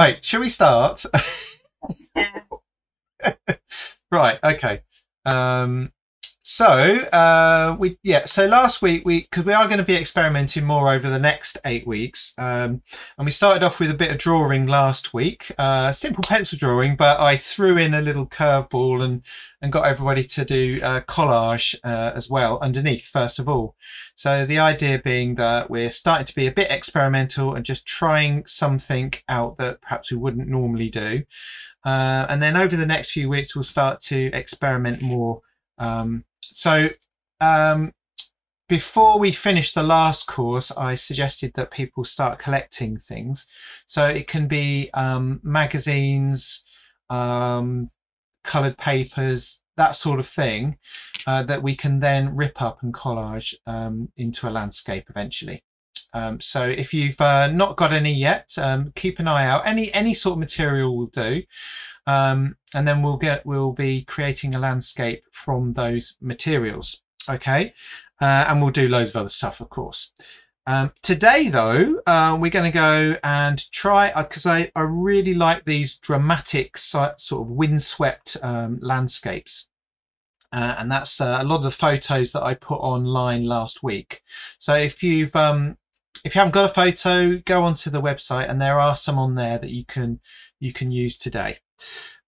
Right, shall we start? Yeah. Right, okay. Um, so last week because we are going to be experimenting more over the next 8 weeks, and we started off with a bit of drawing last week, simple pencil drawing, but I threw in a little curveball and got everybody to do collage as well underneath first of all. So the idea being that we're starting to be a bit experimental and just trying something out that perhaps we wouldn't normally do. And then over the next few weeks, we'll start to experiment more. So um, before we finish the last course, I suggested that people start collecting things. So it can be magazines, coloured papers, that sort of thing, that we can then rip up and collage into a landscape eventually. So if you've not got any yet, keep an eye out. Any sort of material will do, and then we'll be creating a landscape from those materials. Okay, and we'll do loads of other stuff, of course. Today, though, we're going to go and try, because I really like these dramatic sort of windswept landscapes. And that's a lot of the photos that I put online last week. So if you haven't got a photo, go onto the website, and there are some on there that you can use today.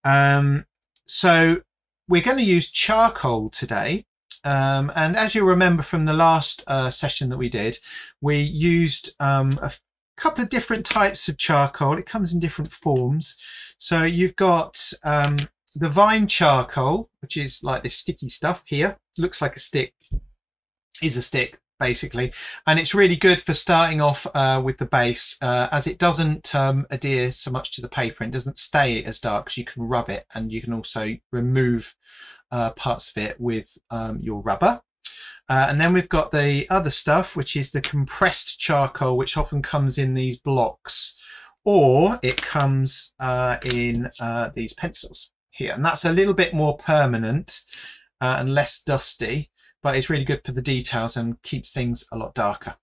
So we're going to use charcoal today. And as you remember from the last session that we did, we used a couple of different types of charcoal. It comes in different forms. So you've got the vine charcoal, which is like this sticky stuff here. Looks like a stick, is a stick basically, and it's really good for starting off with the base, as it doesn't adhere so much to the paper and doesn't stay as dark, because you can rub it, and you can also remove parts of it with your rubber. And then we've got the other stuff, which is the compressed charcoal, which often comes in these blocks, or it comes in these pencils here, and that's a little bit more permanent and less dusty, but it's really good for the details and keeps things a lot darker.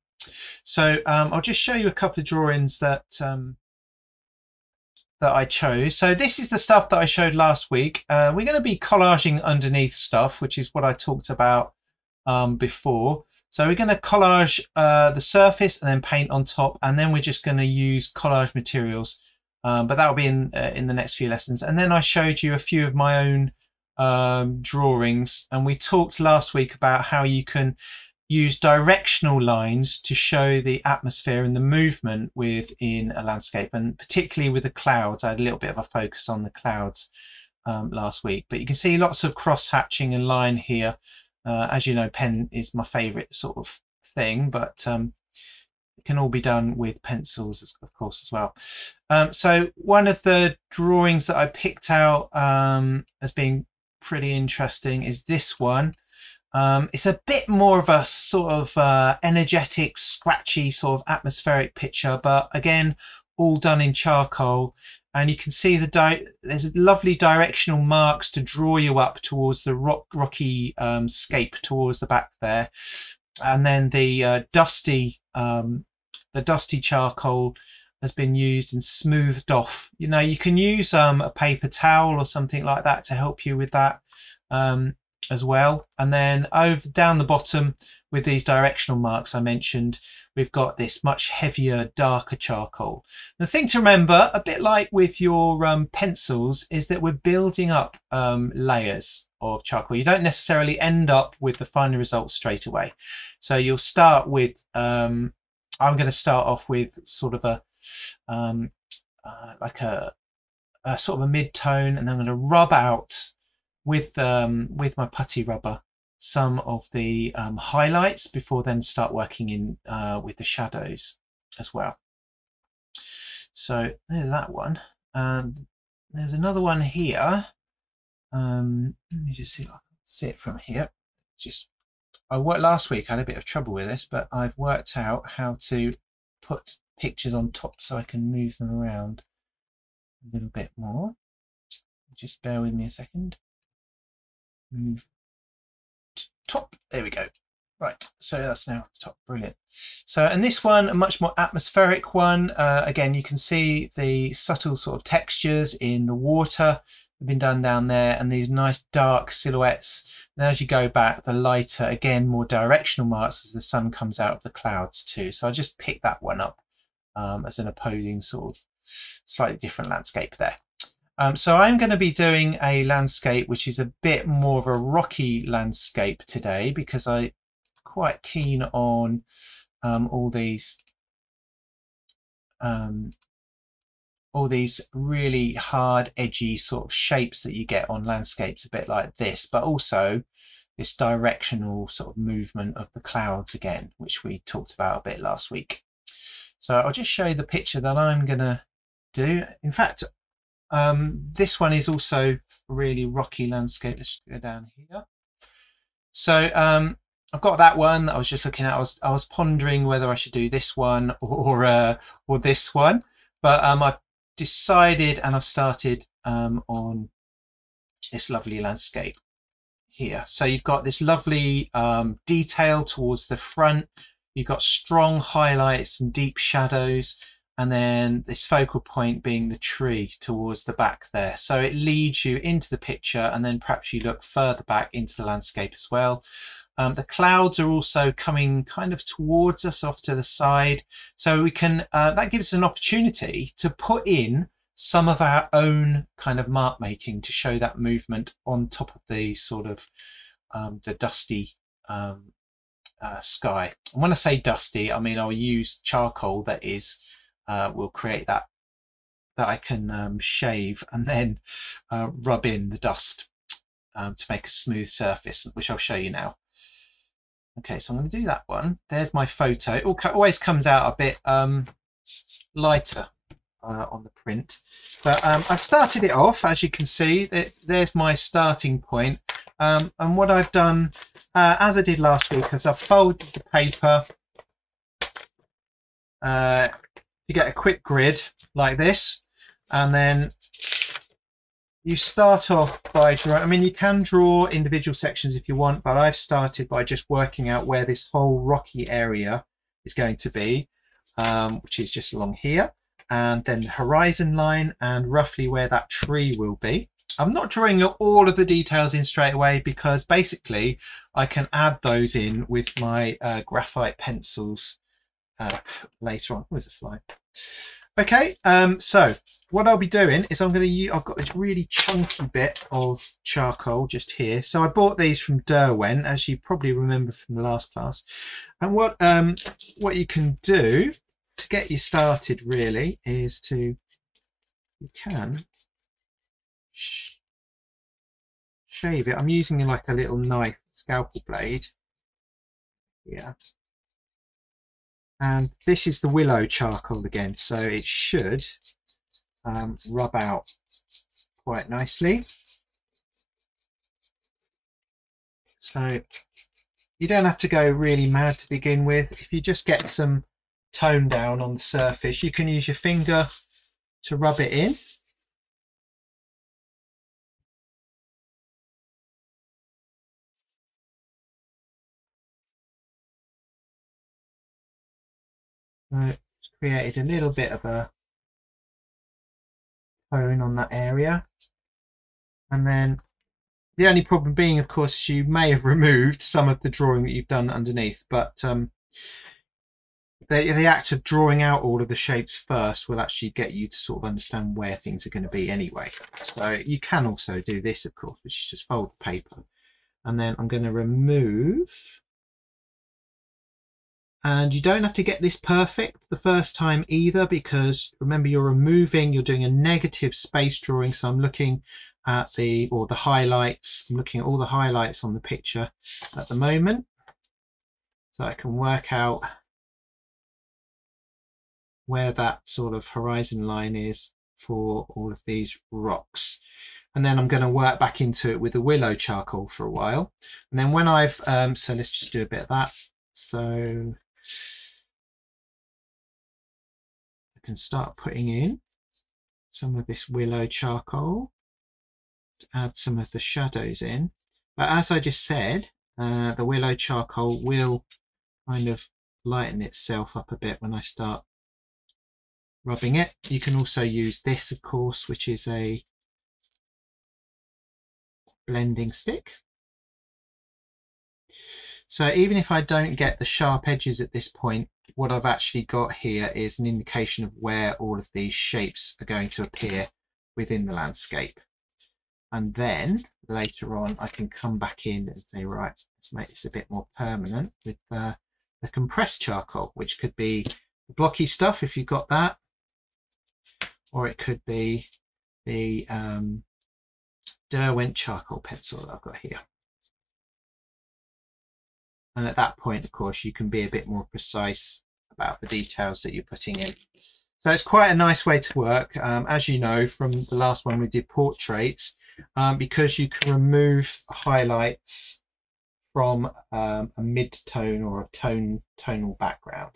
So I'll just show you a couple of drawings that I chose. So this is the stuff that I showed last week. We're going to be collaging underneath stuff, which is what I talked about before. So we're going to collage the surface and then paint on top, and then we're just going to use collage materials, but that will be in the next few lessons. And then I showed you a few of my own drawings, and we talked last week about how you can use directional lines to show the atmosphere and the movement within a landscape, and particularly with the clouds. I had a little bit of a focus on the clouds last week, but you can see lots of cross hatching and line here. As you know, pen is my favorite sort of thing, but it can all be done with pencils, of course, as well. So one of the drawings that I picked out as being pretty interesting is this one. It's a bit more of a sort of energetic, scratchy sort of atmospheric picture, but again, all done in charcoal. And you can see there's lovely directional marks to draw you up towards the rocky scape towards the back there, and then the dusty charcoal has been used and smoothed off. You know, you can use a paper towel or something like that to help you with that as well. And then down the bottom with these directional marks I mentioned, we've got this much heavier, darker charcoal. The thing to remember, a bit like with your pencils, is that we're building up layers of charcoal. You don't necessarily end up with the final result straight away. So you'll start with, I'm going to start off with sort of a like a sort of a mid-tone, and I'm going to rub out with my putty rubber some of the highlights before then start working in with the shadows as well. So there's that one. There's another one here. Let me just see if I can see it from here. I worked last week, I had a bit of trouble with this, but I've worked out how to put pictures on top so I can move them around a little bit more. Just bear with me a second. Move to top. There we go. Right, so that's now at the top. Brilliant. So, and this one, a much more atmospheric one. Again, you can see the subtle sort of textures in the water have been done down there, and these nice dark silhouettes. And as you go back, the lighter, again, more directional marks as the sun comes out of the clouds too. So I just picked that one up as an opposing sort of slightly different landscape there. So I'm going to be doing a landscape which is a bit more of a rocky landscape today, because I'm quite keen on all these really hard, edgy sort of shapes that you get on landscapes, a bit like this, but also this directional sort of movement of the clouds again, which we talked about a bit last week. So I'll just show you the picture that I'm going to do. In fact, this one is also a really rocky landscape. Let's go down here. So I've got that one that I was just looking at. I was pondering whether I should do this one or this one, but I've decided and I've started on this lovely landscape here. So you've got this lovely detail towards the front. You've got strong highlights and deep shadows, and then this focal point being the tree towards the back there. So it leads you into the picture, and then perhaps you look further back into the landscape as well. The clouds are also coming kind of towards us off to the side. So we can, that gives us an opportunity to put in some of our own kind of mark making to show that movement on top of the sort of the dusty sky. And when I say dusty, I mean I'll use charcoal that is will create that I can shave and then rub in the dust to make a smooth surface, which I'll show you now. Okay, so I'm going to do that one. There's my photo. It always comes out a bit lighter on the print, but I've started it off, as you can see. There's my starting point, and what I've done, as I did last week, is I've folded the paper. You get a quick grid like this, and then you start off by drawing. I mean, you can draw individual sections if you want, but I've started by just working out where this whole rocky area is going to be, which is just along here, and then the horizon line and roughly where that tree will be. I'm not drawing all of the details in straight away, because basically I can add those in with my graphite pencils later on. Where's the fly? Okay, so what I'll be doing is I'm going to use, I've got this really chunky bit of charcoal just here. So I bought these from Derwent, as you probably remember from the last class. And what you can do to get you started really is you can shave it. I'm using like a little knife, scalpel blade. Yeah. And this is the willow charcoal again, so it should rub out quite nicely. So you don't have to go really mad to begin with. If you just get some tone down on the surface, you can use your finger to rub it in. It's created a little bit of a tone on that area, and then the only problem being, of course, is you may have removed some of the drawing that you've done underneath, but the act of drawing out all of the shapes first will actually get you to sort of understand where things are going to be anyway. So you can also do this, of course, which is just fold the paper, and then I'm going to remove. And you don't have to get this perfect the first time either, because remember, you're removing, you're doing a negative space drawing. So I'm looking at the highlights. I'm looking at all the highlights on the picture at the moment, so I can work out where that sort of horizon line is for all of these rocks. And then I'm going to work back into it with the willow charcoal for a while. And then when I've so let's just do a bit of that. So I can start putting in some of this willow charcoal to add some of the shadows in. But as I just said, the willow charcoal will kind of lighten itself up a bit when I start rubbing it. You can also use this, of course, which is a blending stick. So even if I don't get the sharp edges at this point, what I've actually got here is an indication of where all of these shapes are going to appear within the landscape. And then later on, I can come back in and say, right, let's make this a bit more permanent with the compressed charcoal, which could be the blocky stuff if you've got that, or it could be the Derwent charcoal pencil that I've got here. And at that point, of course, you can be a bit more precise about the details that you're putting in. So it's quite a nice way to work. As you know from the last one we did portraits, because you can remove highlights from a mid-tone or a tonal background.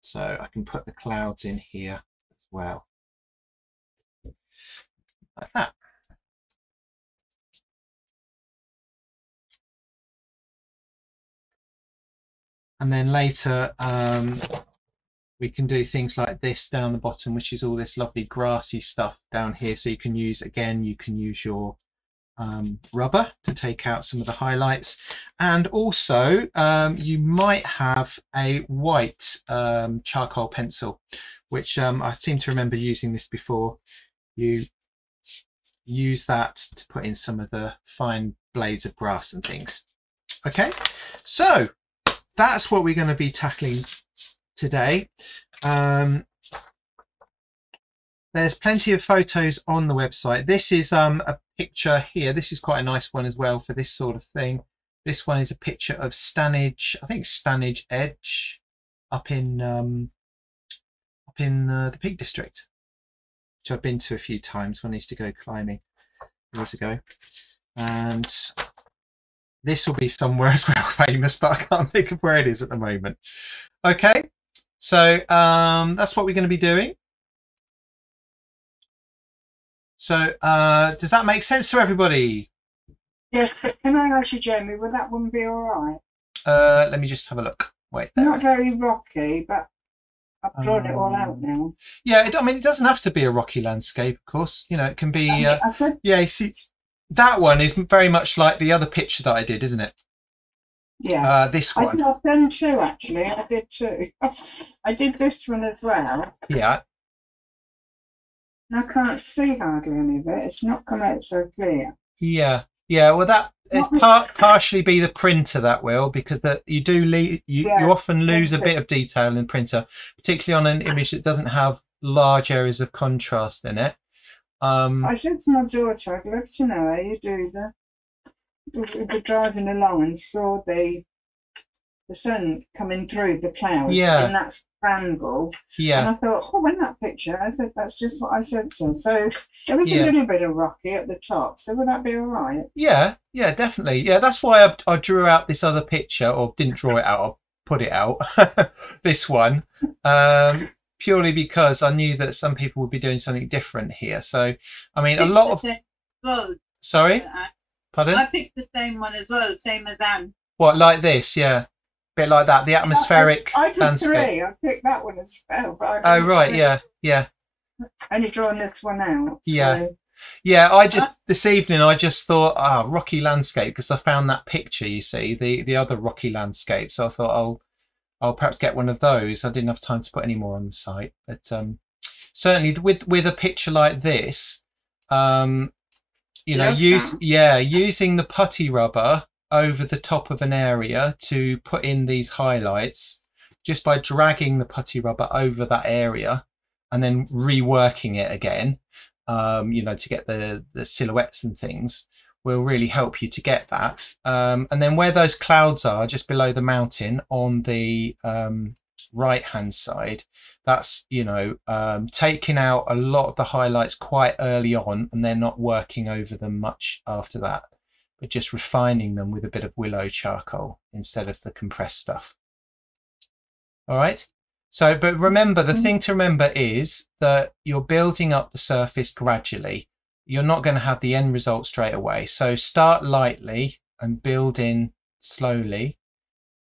So I can put the clouds in here as well, like that. And then later we can do things like this down the bottom, which is all this lovely grassy stuff down here. So you can use, again, you can use your rubber to take out some of the highlights. And also you might have a white charcoal pencil, which I seem to remember using this before. You use that to put in some of the fine blades of grass and things. Okay, so that's what we're going to be tackling today. There's plenty of photos on the website. This is a picture here. This is quite a nice one as well for this sort of thing. This one is a picture of Stanage, I think Stanage Edge, up in the Peak District, which I've been to a few times when I used to go climbing years ago. And this will be somewhere as well famous, but I can't think of where it is at the moment. Okay, so that's what we're going to be doing. So does that make sense to everybody? Yes, but can I ask you, Jamie, will that one be all right? Let me just have a look. Wait, there. Not very rocky, but I've drawn it all out now. Yeah, I mean, it doesn't have to be a rocky landscape, of course. You know, it can be. Yeah, you see, that one is very much like the other picture that I did, isn't it? Yeah. This one. I think I've done two, actually. I did two. I did this one as well. Yeah. And I can't see hardly any of it. It's not come out so clear. Yeah. Yeah. Well, that it partially be the printer, that will, because you do you often lose a bit of detail in the printer, particularly on an image that doesn't have large areas of contrast in it. I said to my daughter, I'd love to know how you do that. We were driving along and saw the sun coming through the clouds in that angle. Yeah. And I thought, oh, in that picture, I said, that's just what I said to him. So there was a little bit of rocky at the top. So would that be all right? Yeah, yeah, definitely. Yeah, that's why I drew out this other picture, or didn't draw it out, I put it out, this one, purely because I knew that some people would be doing something different here. So, I mean, a lot of... Well, sorry? Pardon? I picked the same one as well, same as Anne. What, like this? Yeah. Bit like that, the atmospheric I did landscape. Three. I picked that one as well. But oh right, yeah. Only drawn this one out. Yeah, so. Yeah. I just this evening I just thought, rocky landscape, because I found that picture. You see, the other rocky landscape. So I thought I'll perhaps get one of those. I didn't have time to put any more on the site, but certainly with a picture like this, you know, using the putty rubber over the top of an area to put in these highlights, just by dragging the putty rubber over that area and then reworking it again, you know, to get the silhouettes and things, will really help you to get that. And then where those clouds are, just below the mountain on the right hand side, that's, you know, taking out a lot of the highlights quite early on, and they're not working over them much after that, but just refining them with a bit of willow charcoal instead of the compressed stuff. All right. So, but remember, the thing to remember is that you're building up the surface gradually. You're not going to have the end result straight away. So start lightly and build in slowly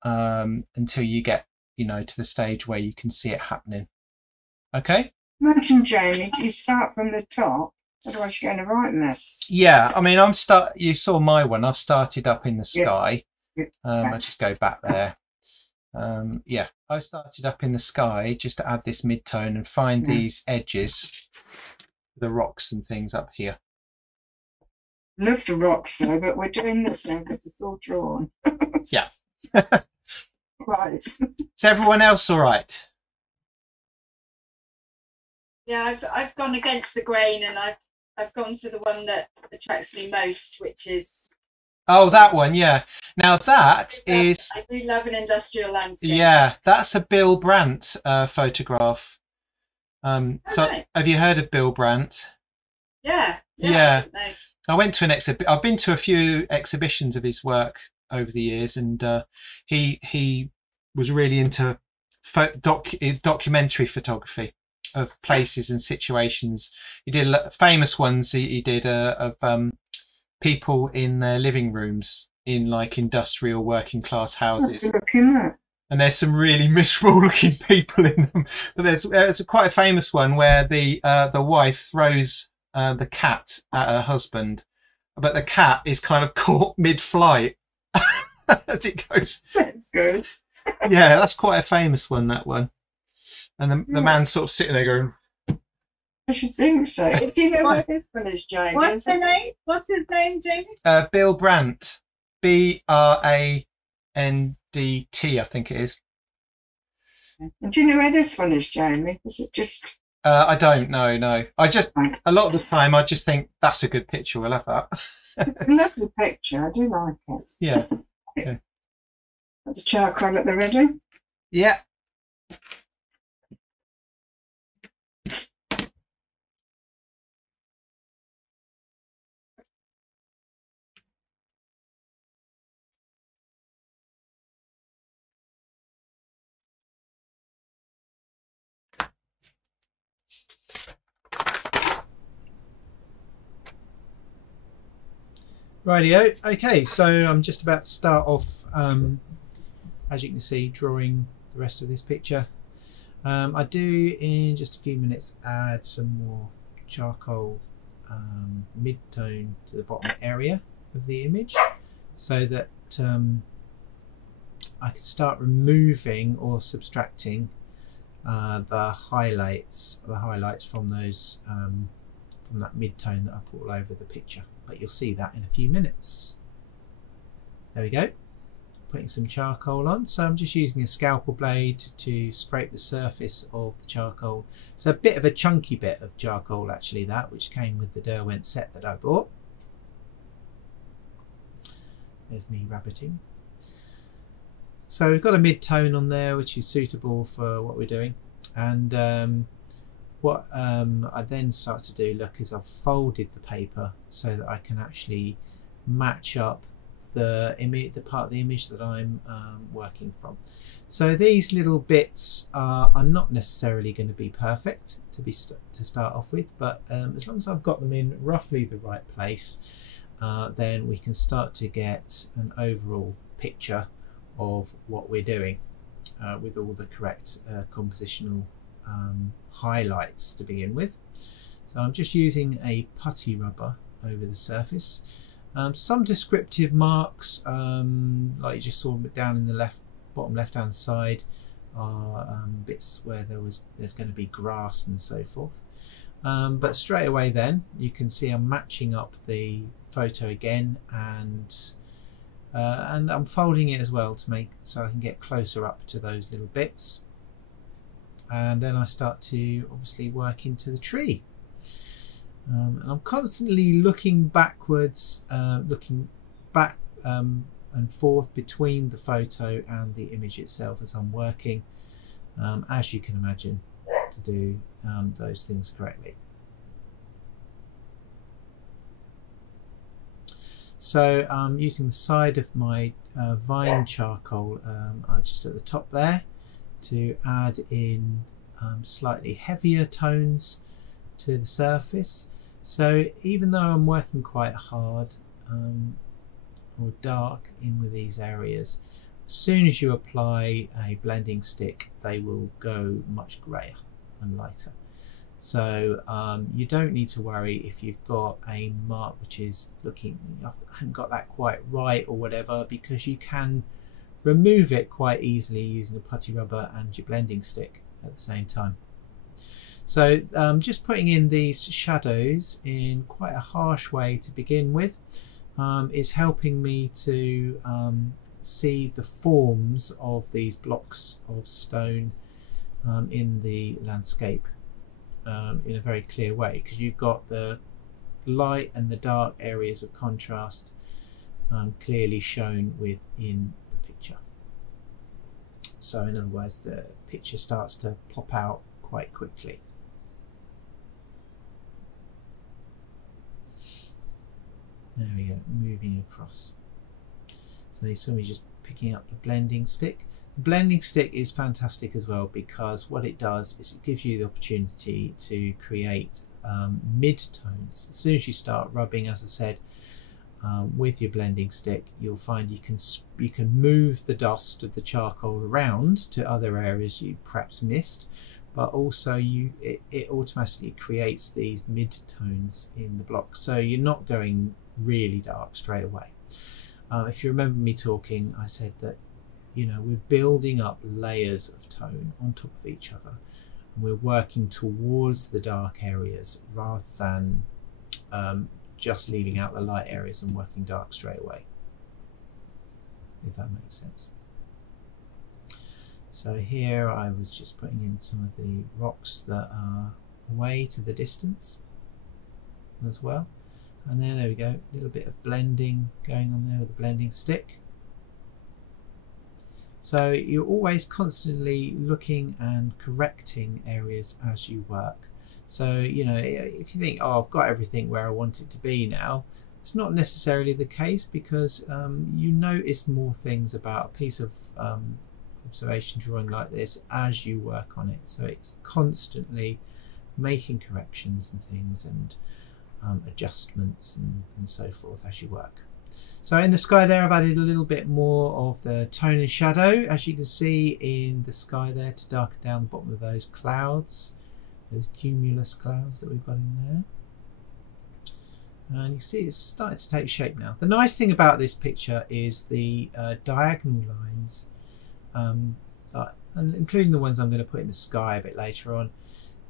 until you get, you know, to the stage where you can see it happening. Okay. Imagine, Jamie, you start from the top, otherwise you're going to right mess. Yeah, I mean, you saw my one. I've started up in the sky. I just go back there. Yeah, I started up in the sky just to add this mid-tone and find these edges, the rocks and things up here. Love the rocks though, but we're doing this now because it's all drawn. Yeah. Right. Is everyone else all right? Yeah, I've gone against the grain, and I've gone for the one that attracts me most, which is. Oh, that one, yeah. Now that is. I do love an industrial landscape. Yeah, that's a Bill Brandt photograph. So right. Have you heard of Bill Brandt? Yeah. I went to an exhibit. I've been to a few exhibitions of his work over the years, and he was really into documentary photography of places and situations. He did famous ones. He did of people in their living rooms in like industrial working class houses. And there's some really miserable looking people in them. But there's quite a famous one where the wife throws the cat at her husband, but the cat is kind of caught mid-flight as it goes. That's good. Yeah, that's quite a famous one, that one. And the man's sort of sitting there going. I should think so. If you know where this one is, Jamie. What's the name? What's his name, Jamie? Bill Brandt. Brandt, I think it is. And do you know where this one is, Jamie? Is it just... I don't know, no. A lot of the time I just think that's a good picture, we'll have that. It's a lovely picture, I do like it. Yeah. Okay. Got the charcoal at the ready? Yeah. Rightio. Okay, so I'm just about to start off, as you can see, drawing the rest of this picture. I do in just a few minutes add some more charcoal mid-tone to the bottom area of the image, so that I can start removing or subtracting the highlights from those from that mid-tone that I put all over the picture. But you'll see that in a few minutes. There we go. Putting some charcoal on. So I'm just using a scalpel blade to scrape the surface of the charcoal. It's a bit of a chunky bit of charcoal actually, that, which came with the Derwent set that I bought. There's me rabbiting. So we've got a mid-tone on there which is suitable for what we're doing. And what I then start to do, look, is I've folded the paper so that I can actually match up the part of the image that I'm working from. So these little bits are not necessarily going to be perfect to start off with, but as long as I've got them in roughly the right place, then we can start to get an overall picture of what we're doing with all the correct compositional highlights to begin with. So I'm just using a putty rubber over the surface. Some descriptive marks, like you just saw down in the bottom left hand side, are bits where there's going to be grass and so forth. But straight away then you can see I'm matching up the photo again, and I'm folding it as well to make so I can get closer up to those little bits. And then I start to obviously work into the tree. And I'm constantly looking backwards, looking back and forth between the photo and the image itself as I'm working, as you can imagine, to do those things correctly. So I'm using the side of my vine charcoal just at the top there to add in slightly heavier tones to the surface. So even though I'm working quite hard, or dark in with these areas, as soon as you apply a blending stick, they will go much grayer and lighter. So you don't need to worry if you've got a mark which is looking, I haven't got that quite right or whatever, because you can remove it quite easily using a putty rubber and your blending stick at the same time. So just putting in these shadows in quite a harsh way to begin with is helping me to see the forms of these blocks of stone in the landscape in a very clear way, because you've got the light and the dark areas of contrast clearly shown within the picture. So in other words, the picture starts to pop out quite quickly. There we go, moving across. So you saw me just picking up the blending stick. The blending stick is fantastic as well, because what it does is it gives you the opportunity to create mid-tones. As soon as you start rubbing, as I said, with your blending stick, you'll find you can move the dust of the charcoal around to other areas you perhaps missed, but also it automatically creates these mid-tones in the block, so you're not going really dark straight away. If you remember me talking, I said that, you know, we're building up layers of tone on top of each other, and we're working towards the dark areas rather than just leaving out the light areas and working dark straight away, if that makes sense. So here I was just putting in some of the rocks that are away to the distance as well. And then there we go, a little bit of blending going on there with the blending stick. So you're always constantly looking and correcting areas as you work. So, you know, if you think, oh, I've got everything where I want it to be now, it's not necessarily the case, because you notice more things about a piece of observation drawing like this as you work on it. So it's constantly making corrections and things and adjustments and so forth as you work. So in the sky there, I've added a little bit more of the tone and shadow, as you can see in the sky there, to darken down the bottom of those clouds, those cumulus clouds that we've got in there. And you see it's starting to take shape now. The nice thing about this picture is the diagonal lines, and including the ones I'm going to put in the sky a bit later on,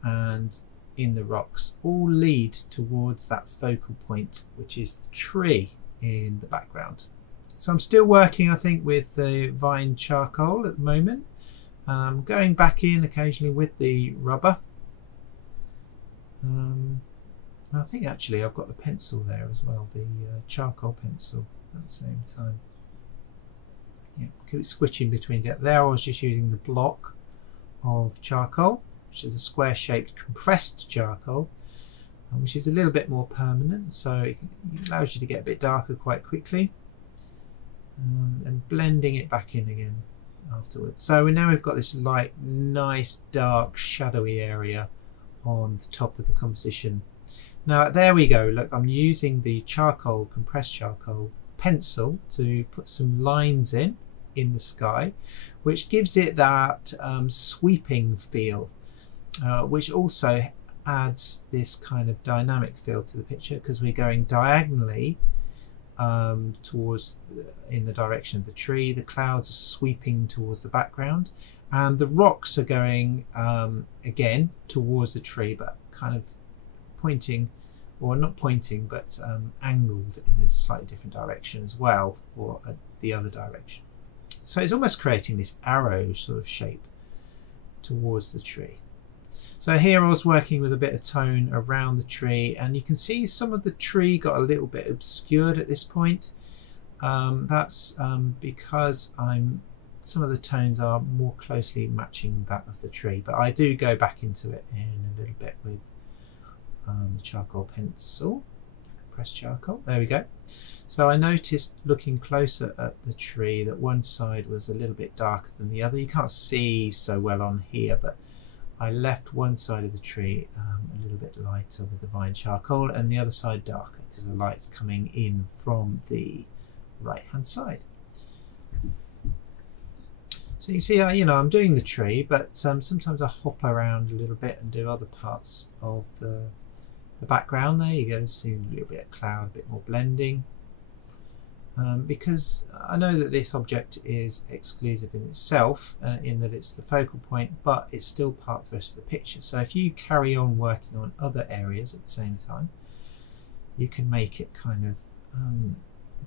and in the rocks, all lead towards that focal point, which is the tree in the background. So I'm still working, I think, with the vine charcoal at the moment. Going back in occasionally with the rubber. I think actually I've got the pencil there as well, the charcoal pencil at the same time. Yeah, keep switching between it. There I was just using the block of charcoal, which is a square shaped compressed charcoal, which is a little bit more permanent, so it allows you to get a bit darker quite quickly, and blending it back in again afterwards. So now we've got this light, nice dark shadowy area on the top of the composition. Now there we go, look, I'm using the charcoal, compressed charcoal pencil to put some lines in the sky, which gives it that sweeping feel, which also adds this kind of dynamic feel to the picture, because we're going diagonally towards in the direction of the tree. The clouds are sweeping towards the background, and the rocks are going again towards the tree, but kind of pointing, or not pointing, but angled in a slightly different direction as well, or the other direction. So it's almost creating this arrow sort of shape towards the tree. So here I was working with a bit of tone around the tree, and you can see some of the tree got a little bit obscured at this point. That's because some of the tones are more closely matching that of the tree, but I do go back into it in a little bit with the charcoal pencil, compressed charcoal. There we go. So I noticed, looking closer at the tree, that one side was a little bit darker than the other. You can't see so well on here, but I left one side of the tree a little bit lighter with the vine charcoal, and the other side darker, because the light's coming in from the right hand side. So you can see, you know, I'm doing the tree, but sometimes I hop around a little bit and do other parts of the background. There you go, see a little bit of cloud, a bit more blending. Because I know that this object is exclusive in itself, in that it's the focal point, but it's still part of the rest of the picture. So if you carry on working on other areas at the same time, you can make it kind of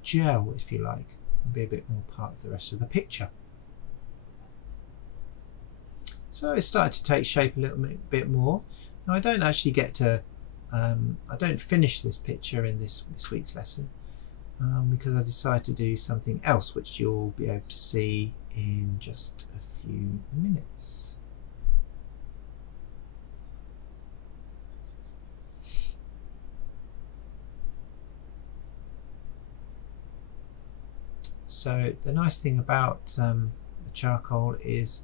gel, if you like, and be a bit more part of the rest of the picture. So it's started to take shape a little bit more. Now I don't actually get to, I don't finish this picture in this week's lesson, because I decided to do something else, which you'll be able to see in just a few minutes. So the nice thing about the charcoal is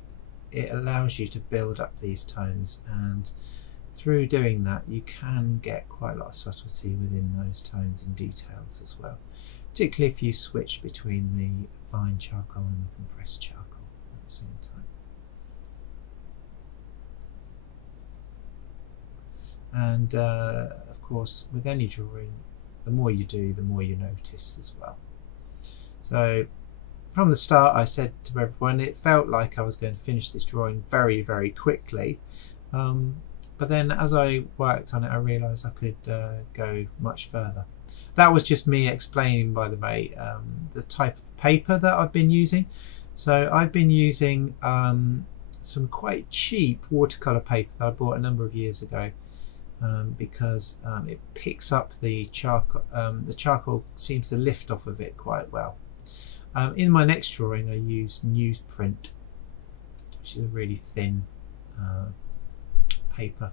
it allows you to build up these tones, and through doing that you can get quite a lot of subtlety within those tones and details as well, particularly if you switch between the fine charcoal and the compressed charcoal at the same time. And of course, with any drawing, the more you do, the more you notice as well. So from the start I said to everyone it felt like I was going to finish this drawing very, very quickly, but then as I worked on it I realised I could go much further. That was just me explaining, by the way, the type of paper that I've been using. So I've been using some quite cheap watercolour paper that I bought a number of years ago, because it picks up the charcoal. The charcoal seems to lift off of it quite well. In my next drawing I used newsprint, which is a really thin paper.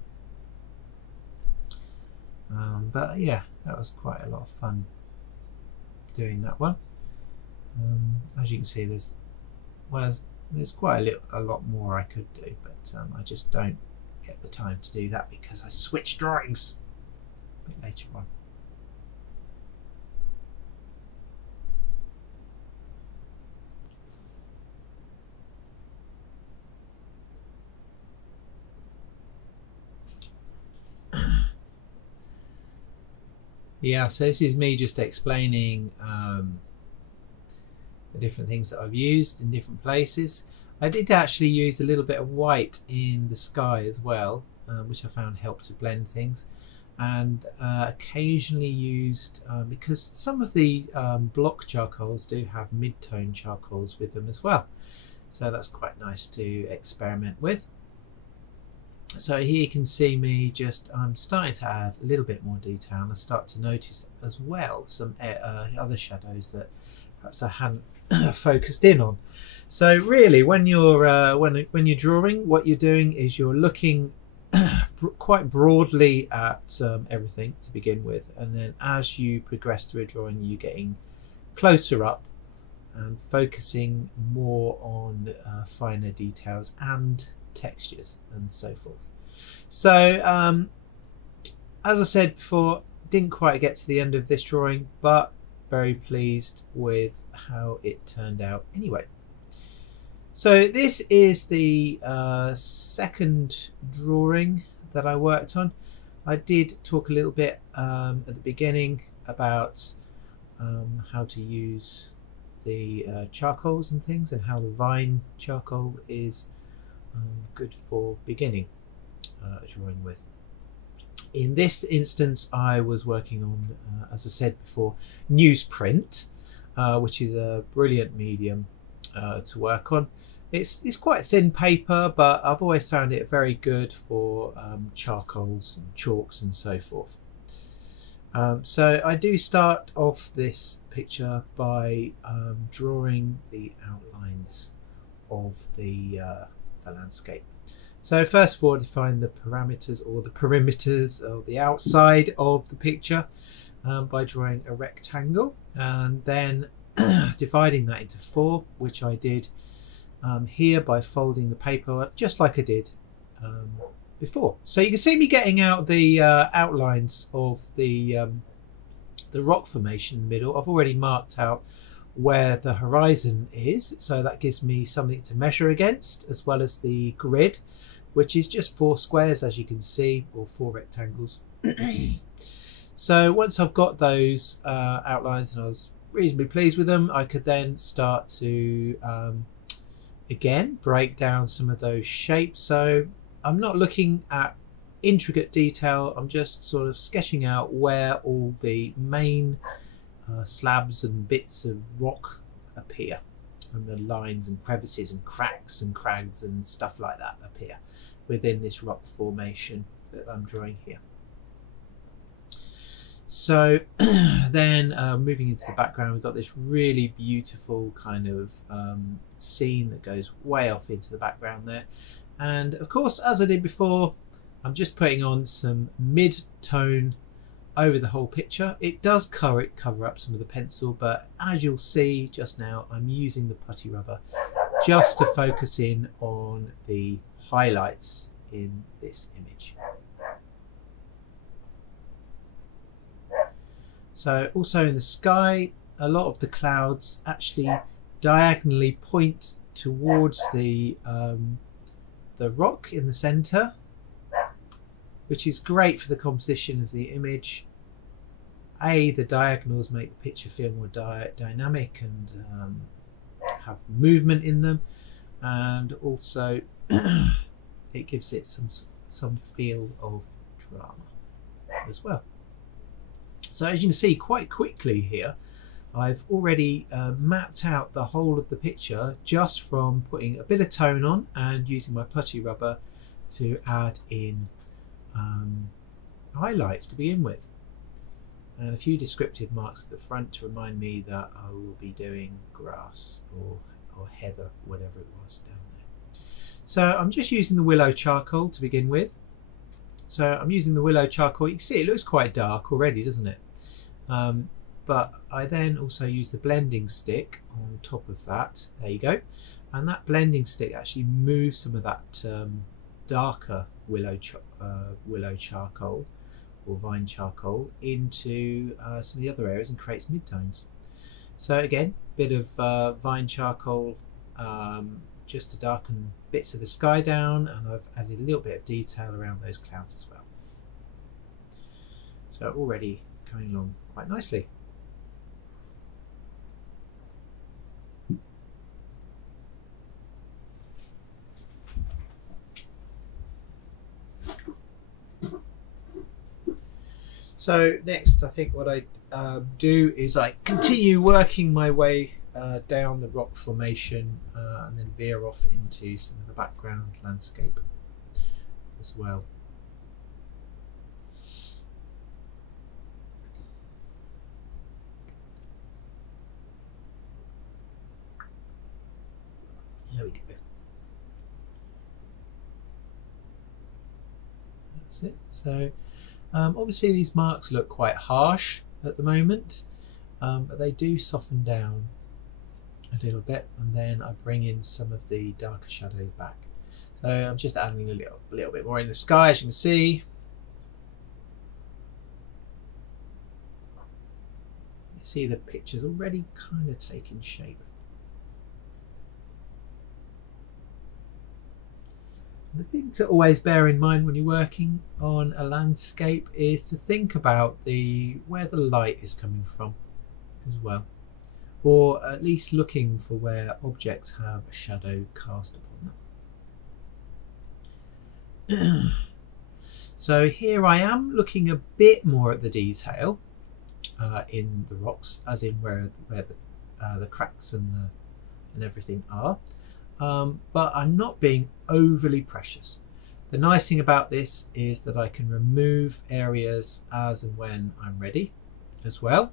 But yeah, that was quite a lot of fun doing that one. As you can see, there's quite a lot more I could do, but I just don't get the time to do that because I switch drawings a bit later on. Yeah, so this is me just explaining the different things that I've used in different places. I did actually use a little bit of white in the sky as well, which I found helped to blend things, and occasionally used, because some of the block charcoals do have mid-tone charcoals with them as well, so that's quite nice to experiment with. So here you can see me just starting to add a little bit more detail, and I start to notice as well some other shadows that perhaps I hadn't focused in on. So really, when you're drawing, what you're doing is you're looking quite broadly at everything to begin with, and then as you progress through a drawing, you're getting closer up and focusing more on finer details and textures and so forth. So as I said before, didn't quite get to the end of this drawing, but very pleased with how it turned out anyway. So this is the second drawing that I worked on. I did talk a little bit at the beginning about how to use the charcoals and things, and how the vine charcoal is good for beginning drawing with. In this instance I was working on, as I said before, newsprint, which is a brilliant medium to work on. It's quite thin paper, but I've always found it very good for charcoals and chalks and so forth. So I do start off this picture by drawing the outlines of the landscape. So first of all, define the parameters or the perimeters or the outside of the picture by drawing a rectangle, and then dividing that into 4, which I did here by folding the paper just like I did before. So you can see me getting out the outlines of the rock formation in the middle. I've already marked out where the horizon is, so that gives me something to measure against, as well as the grid, which is just 4 squares, as you can see, or 4 rectangles. So once I've got those outlines and I was reasonably pleased with them, I could then start to again break down some of those shapes. So I'm not looking at intricate detail, I'm just sort of sketching out where all the main slabs and bits of rock appear, and the lines and crevices and cracks and crags and stuff like that appear within this rock formation that I'm drawing here. So then moving into the background, we've got this really beautiful kind of scene that goes way off into the background there. And of course, as I did before, I'm just putting on some mid-tone over the whole picture. It does cover up some of the pencil, but as you'll see just now, I'm using the putty rubber just to focus in on the highlights in this image. So also in the sky, a lot of the clouds actually diagonally point towards the rock in the center, which is great for the composition of the image. The diagonals make the picture feel more dynamic and have movement in them, and also it gives it some feel of drama as well. So as you can see, quite quickly here, I've already mapped out the whole of the picture just from putting a bit of tone on and using my putty rubber to add in highlights to begin with, and a few descriptive marks at the front to remind me that I will be doing grass or heather, whatever it was down there. So I'm just using the willow charcoal to begin with. So I'm using the willow charcoal. You can see it looks quite dark already, doesn't it? But I then also use the blending stick on top of that. There you go. And that blending stick actually moves some of that darker willow charcoal or vine charcoal into some of the other areas and creates midtones. So again, bit of vine charcoal just to darken bits of the sky down, and I've added a little bit of detail around those clouds as well. So already coming along quite nicely. So next, I think what I do is I continue working my way down the rock formation and then veer off into some of the background landscape as well. There we go. That's it. So obviously these marks look quite harsh at the moment, but they do soften down a little bit, and then I bring in some of the darker shadows back. So I'm just adding a little bit more in the sky, as you can see. You see the picture's already kind of taking shape. The thing to always bear in mind when you're working on a landscape is to think about where the light is coming from as well, or at least looking for where objects have a shadow cast upon them. So here I am looking a bit more at the detail in the rocks, as in where the cracks and everything are. But I'm not being overly precious. The nice thing about this is that I can remove areas as and when I'm ready as well.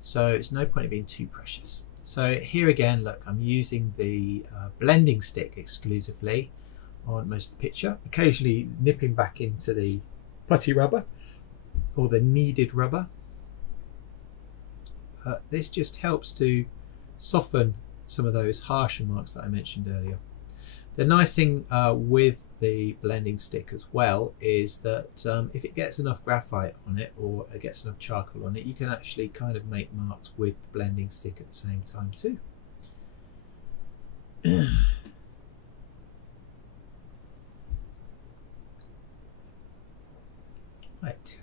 So it's no point in being too precious. So here again, look, I'm using the blending stick exclusively on most of the picture, occasionally nipping back into the putty rubber or the kneaded rubber. This just helps to soften some of those harsher marks that I mentioned earlier. The nice thing with the blending stick as well is that if it gets enough graphite on it, or it gets enough charcoal on it, you can actually kind of make marks with the blending stick at the same time too. Right,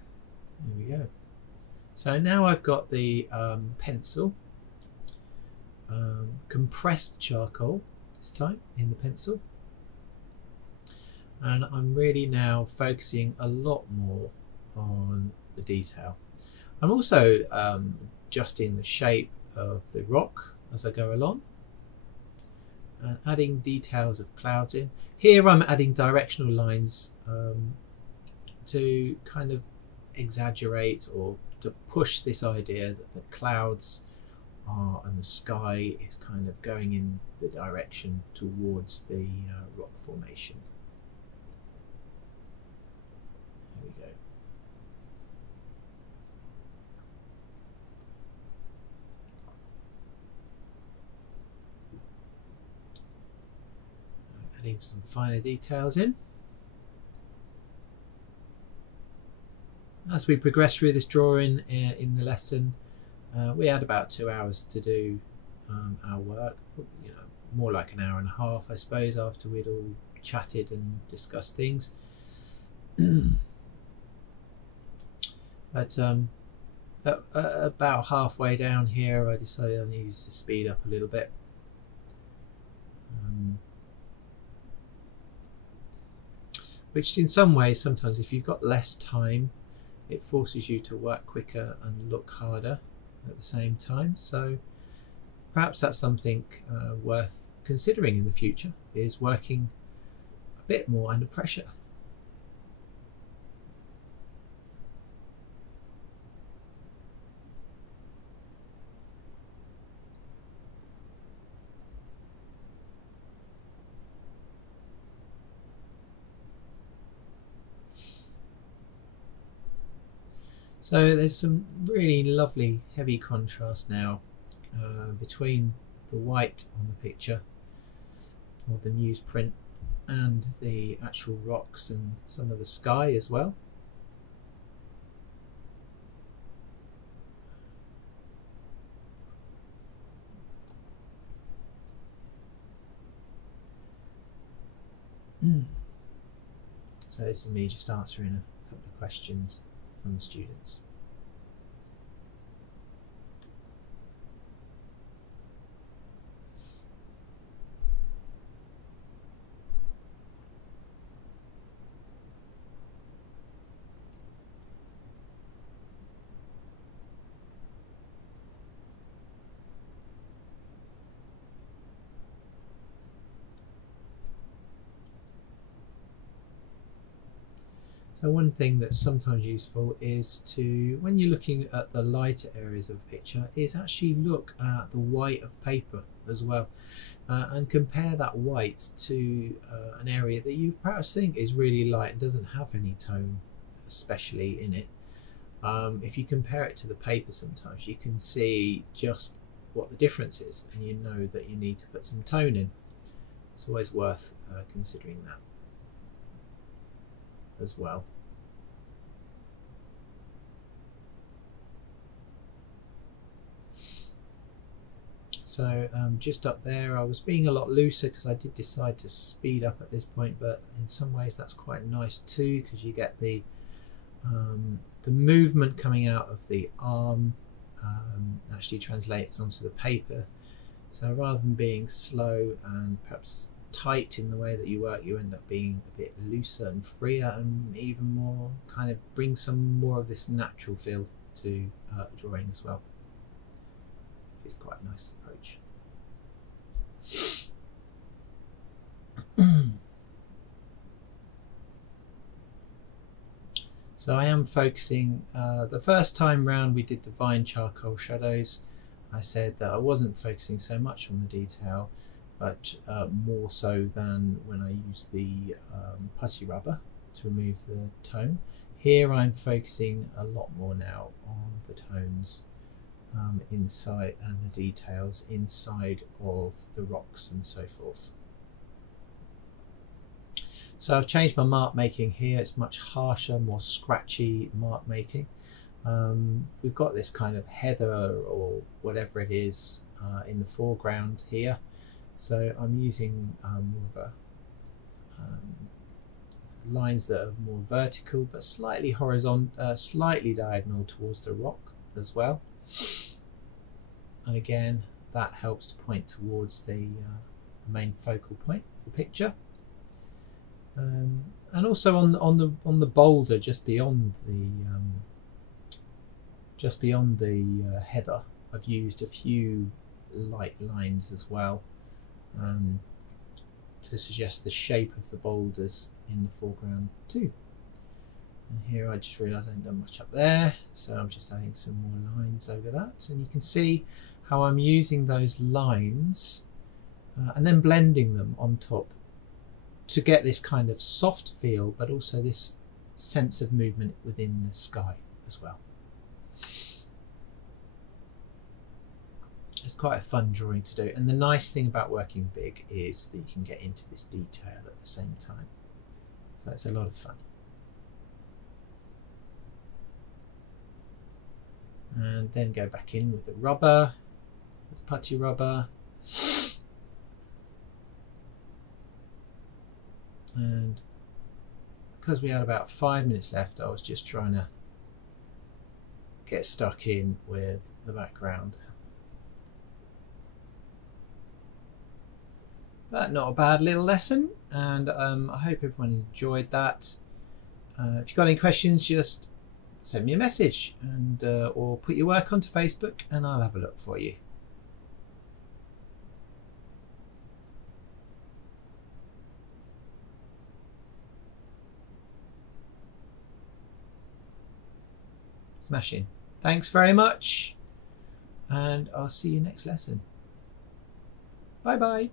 there we go. So now I've got the pencil, compressed charcoal this time in the pencil, and I'm really now focusing a lot more on the detail. I'm also adjusting the shape of the rock as I go along and adding details of clouds in. Here I'm adding directional lines to kind of exaggerate or to push this idea that the clouds are and the sky is kind of going in the direction towards the rock formation. There we go. Adding some finer details in. As we progress through this drawing in the lesson, we had about 2 hours to do our work, you know, more like an hour and a half, I suppose, after we'd all chatted and discussed things. But about halfway down here, I decided I needed to speed up a little bit. Which in some ways, sometimes if you've got less time, it forces you to work quicker and look harder at the same time. So perhaps that's something worth considering in the future, is working a bit more under pressure. So there's some really lovely heavy contrast now between the white on the picture, or the newsprint, and the actual rocks and some of the sky as well. So this is me just answering a couple of questions from the students. So one thing that's sometimes useful is to, when you're looking at the lighter areas of a picture, is actually look at the white of paper as well, and compare that white to an area that you perhaps think is really light and doesn't have any tone especially in it. If you compare it to the paper, sometimes you can see just what the difference is, and you know that you need to put some tone in. It's always worth considering that as well. So just up there, I was being a lot looser because I did decide to speed up at this point, but in some ways that's quite nice too, because you get the movement coming out of the arm actually translates onto the paper. So rather than being slow and perhaps tight in the way that you work, you end up being a bit looser and freer, and even more kind of bring some more of this natural feel to drawing as well. It's quite a nice approach. So I am focusing, the first time round we did the vine charcoal shadows, I said that I wasn't focusing so much on the detail, but more so than when I used the putty rubber to remove the tone. Here I'm focusing a lot more now on the tones inside and the details inside of the rocks and so forth. So I've changed my mark making here. It's much harsher, more scratchy mark making. We've got this kind of heather or whatever it is in the foreground here. So I'm using more of a lines that are more vertical but slightly horizontal, slightly diagonal towards the rock as well. And again, that helps to point towards the main focal point of the picture. And also on the boulder just beyond the heather, I've used a few light lines as well to suggest the shape of the boulders in the foreground too. And here I just realised I haven't done much up there, so I'm just adding some more lines over that, and you can see how I'm using those lines and then blending them on top to get this kind of soft feel, but also this sense of movement within the sky as well. It's quite a fun drawing to do, and the nice thing about working big is that you can get into this detail at the same time, so it's a lot of fun. And then go back in with the rubber, with the putty rubber. And because we had about 5 minutes left, I was just trying to get stuck in with the background. But not a bad little lesson, and I hope everyone enjoyed that. If you've got any questions, just send me a message and or put your work onto Facebook and I'll have a look for you. Smashing. Thanks very much, and I'll see you next lesson. Bye bye.